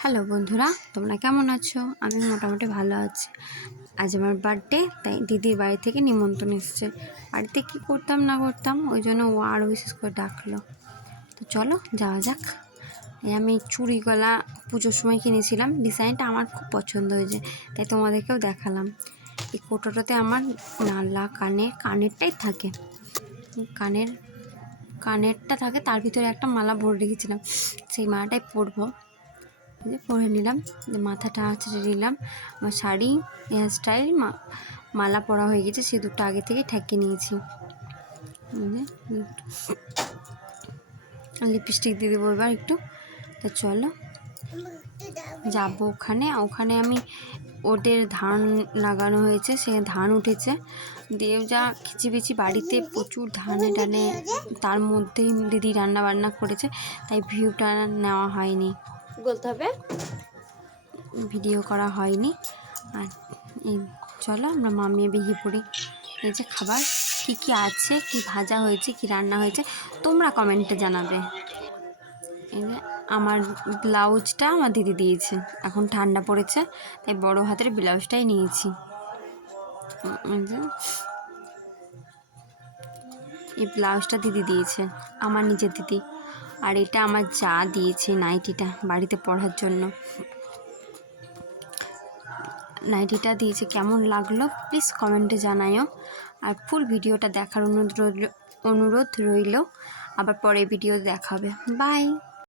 Hello বন্ধুরা, তোমরা কেমন আছো? আমি মোটামুটি ভালো আছি। আজ আমার বার্থডে, তাই দিদির বাড়ি থেকে নিমন্ত্রণ এসছে। বাড়িতে কী করতাম না করতাম, ওই জন্য ও আরও বিশেষ করে ডাকলো। তো চলো যাওয়া যাক। আমি চুড়ি গলা পুজোর সময় কিনেছিলাম, ডিজাইনটা আমার খুব পছন্দ হয়েছে, তাই তোমাদেরকেও দেখালাম। এই কোটোটাতে আমার নালা কানেরটাই থাকে, কানেরটা থাকে, তার ভিতরে একটা মালা ভরে রেখেছিলাম, সেই মালাটাই পরবো। পরে নিলাম, মাথাটা আঁচড়ে নিলাম, আমার শাড়ি, হেয়ার স্টাইল, মালা পরা হয়ে গেছে, সে দুটো আগে থেকে ঠেকে নিয়েছি। লিপস্টিক দিয়ে দেবো এবার একটু। তো চলো যাবো ওখানে আমি ওদের ধান লাগানো হয়েছে, সে ধান উঠেছে, দিয়ে যা খিচিবিচি বাড়িতে প্রচুর ধানে টানে, তার মধ্যেই দিদি রান্না বান্না করেছে, তাই ভিউটা নেওয়া হয়নি, বলতে হবে ভিডিও করা হয়নি। আর এই চলো আমরা মামিয়ে বেরিয়ে পড়ি। এই যে খাবার কী কী আছে, কি ভাজা হয়েছে, কি রান্না হয়েছে, তোমরা কমেন্টে জানাবে। এই যে আমার ব্লাউজটা আমার দিদি দিয়েছে, এখন ঠান্ডা পড়েছে তাই বড় হাতের ব্লাউজটাই নিয়েছি। এই ব্লাউজটা দিদি দিয়েছে, আমার নিজের দিদি। আর এটা আমার যা দিয়েছে নাইটিটা বাড়িতে পরার জন্য। নাইটিটা দিয়েছে, কেমন লাগলো প্লিজ কমেন্টে জানায়ও। আর ফুল ভিডিওটা দেখার অনুরোধ রইল। আবার পরে ভিডিও দেখাবে। বাই।